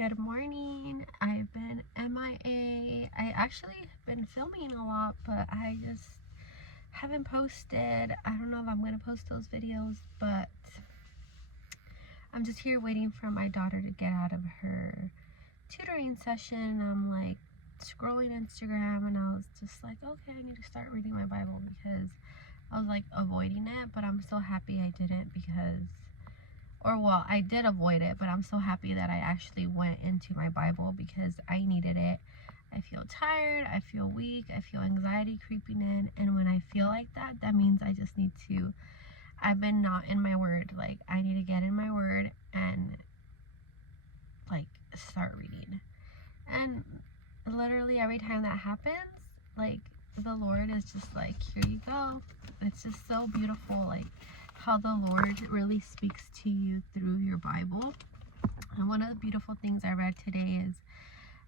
Good morning. I've been MIA. I actually have been filming a lot, but I just haven't posted. I don't know if I'm going to post those videos, but I'm just here waiting for my daughter to get out of her tutoring session. I'm like scrolling Instagram and I was just like, okay, I need to start reading my Bible because I was like avoiding it, but I'm so happy I didn't because I did avoid it, but I'm so happy that I actually went into my Bible because I needed it. I feel tired, I feel weak, I feel anxiety creeping in, and when I feel like that, that means I just need to, I've been not in my word. Like, I need to get in my word and like start reading. And literally every time that happens, like the Lord is just like, here you go. It's just so beautiful, like how the Lord really speaks to you through your Bible. And one of the beautiful things I read today is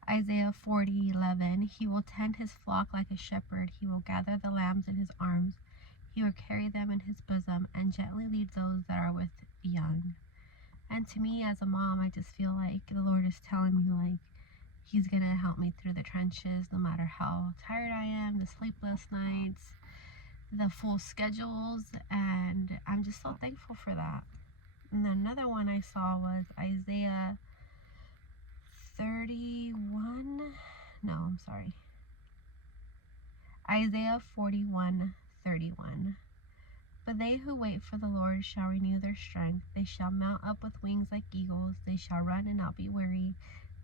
Isaiah 40:11. He will tend his flock like a shepherd. He will gather the lambs in his arms. He will carry them in his bosom and gently lead those that are with young. And to me as a mom, I just feel like the Lord is telling me like he's gonna help me through the trenches no matter how tired I am, the sleepless nights, the full schedules, and I'm just so thankful for that. And then another one I saw was Isaiah 41:31. But they who wait for the Lord shall renew their strength. They shall mount up with wings like eagles. They shall run and not be weary.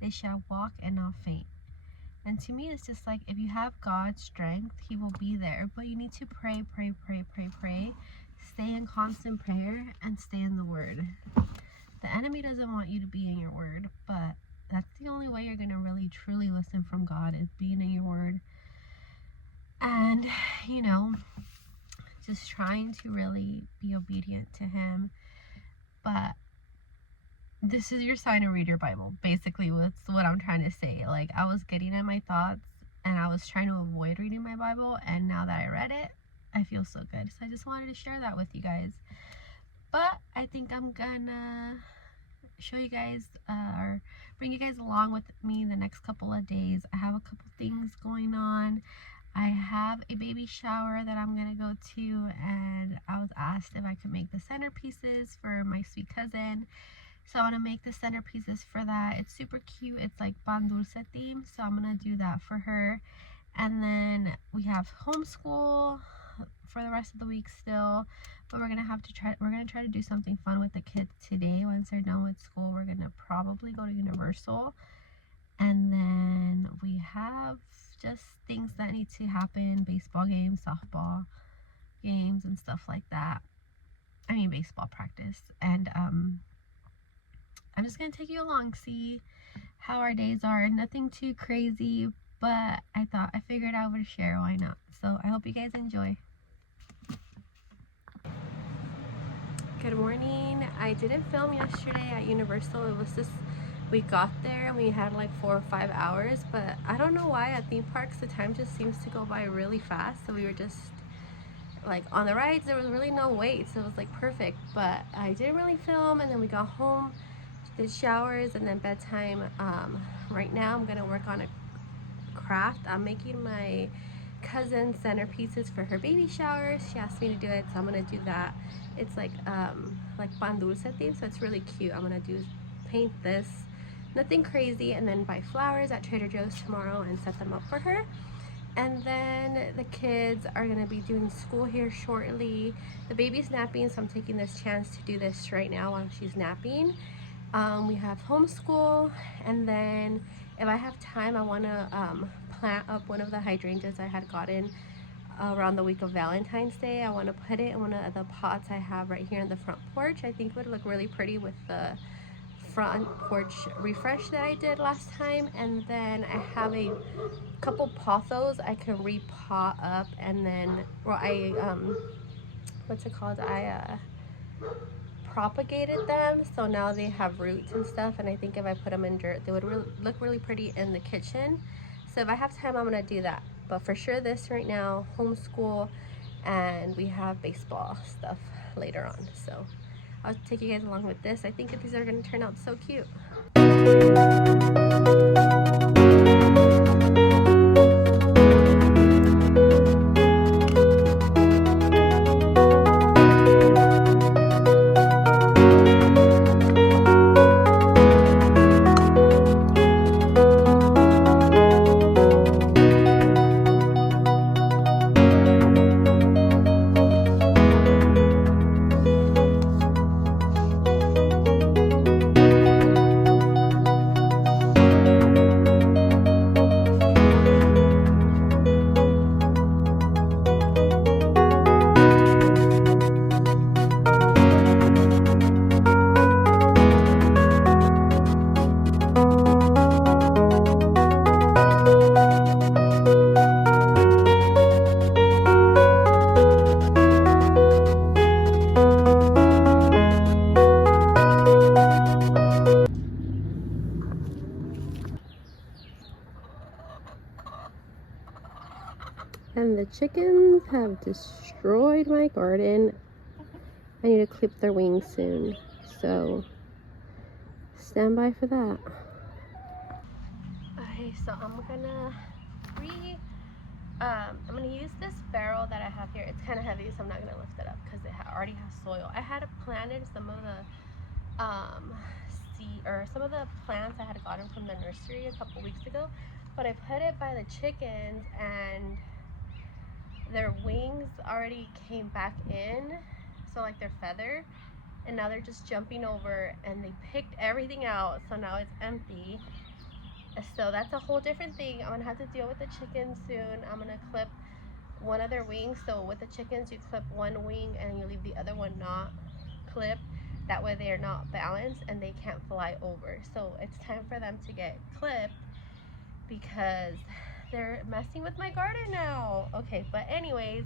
They shall walk and not faint. And to me, it's just like, if you have God's strength, he will be there. But you need to pray. Stay in constant prayer and stay in the word. The enemy doesn't want you to be in your word, but that's the only way you're going to really truly listen from God, is being in your word. And, just trying to really be obedient to him. But this is your sign to read your Bible. Basically, that's what I'm trying to say. Like, I was getting in my thoughts and I was trying to avoid reading my Bible, and now that I read it, I feel so good. So I just wanted to share that with you guys. But I think I'm gonna show you guys or bring you guys along with me the next couple of days. I have a couple things going on. I have a baby shower that I'm gonna go to, and I was asked if I could make the centerpieces for my sweet cousin. So I'm gonna make the centerpieces for that. It's super cute. It's like pan dulce theme, so I'm gonna do that for her. And then we have homeschool for the rest of the week still, but we're gonna try to do something fun with the kids today. Once they're done with school, we're gonna probably go to Universal. And then we have just things that need to happen, baseball games, softball games, and stuff like that. I mean, baseball practice. And I'm just gonna take you along, see how our days are. Nothing too crazy, but I figured I would share, why not? So I hope you guys enjoy. Good morning. I didn't film yesterday at Universal. It was just, we got there and we had like 4 or 5 hours, but I don't know why at theme parks the time just seems to go by really fast. So we were just like on the rides, there was really no wait, so it was like perfect. But I didn't really film, and then we got home, did showers, and then bedtime. Right now I'm gonna work on a craft. I'm making my cousin centerpieces for her baby shower. She asked me to do it, so I'm gonna do that. It's like pan dulce theme, so it's really cute. I'm gonna paint this, nothing crazy, and then buy flowers at Trader Joe's tomorrow and set them up for her. And then the kids are gonna be doing school here shortly. The baby's napping, so I'm taking this chance to do this right now while she's napping. We have homeschool, and then if I have time, I want to plant up one of the hydrangeas I had gotten around the week of Valentine's Day. I want to put it in one of the pots I have right here in the front porch. I think it would look really pretty with the front porch refresh that I did last time. And then I have a couple pothos I can repot up, and then what's it called, I propagated them, so now they have roots and stuff, and I think if I put them in dirt, they would look really pretty in the kitchen. So if I have time, I'm gonna do that. But for sure, this right now, homeschool, and we have baseball stuff later on. So I'll take you guys along with this. I think these are gonna turn out so cute. And the chickens have destroyed my garden. I need to clip their wings soon, so stand by for that. Okay, so I'm gonna use this barrel that I have here. It's kind of heavy, so I'm not gonna lift it up because it already has soil. I had planted some of the some of the plants I had gotten from the nursery a couple weeks ago, but I put it by the chickens and their wings already came back in, so like they're feathered, and now they're just jumping over and they picked everything out, so now it's empty. So that's a whole different thing. I'm gonna have to deal with the chickens soon. I'm gonna clip one of their wings. So with the chickens, you clip one wing and you leave the other one not clipped. That way they are not balanced and they can't fly over. So it's time for them to get clipped because they're messing with my garden now. Okay, but anyways,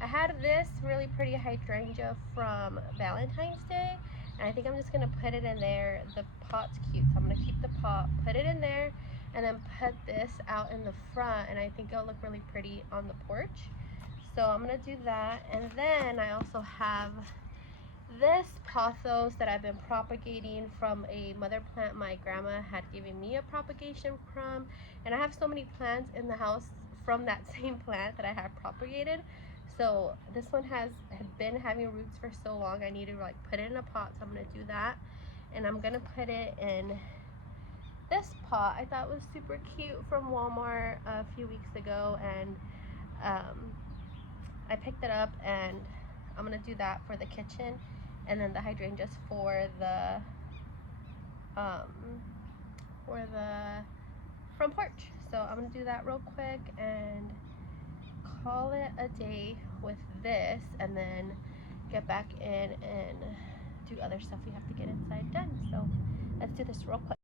I had this really pretty hydrangea from Valentine's Day, and I think I'm just gonna put it in there. The pot's cute, so I'm gonna keep the pot, put it in there, and then put this out in the front, and I think it'll look really pretty on the porch. So I'm gonna do that. And then I also have this pothos that I've been propagating from a mother plant my grandma had given me a propagation from, and I have so many plants in the house from that same plant that I have propagated. So this one had been having roots for so long, I need to like put it in a pot, so I'm gonna do that. And I'm gonna put it in this pot I thought was super cute from Walmart a few weeks ago, and I picked it up, and I'm gonna do that for the kitchen, and then the hydrangeas for the front porch. So I'm gonna do that real quick and call it a day with this, and then get back in and do other stuff we have to get inside done. So let's do this real quick.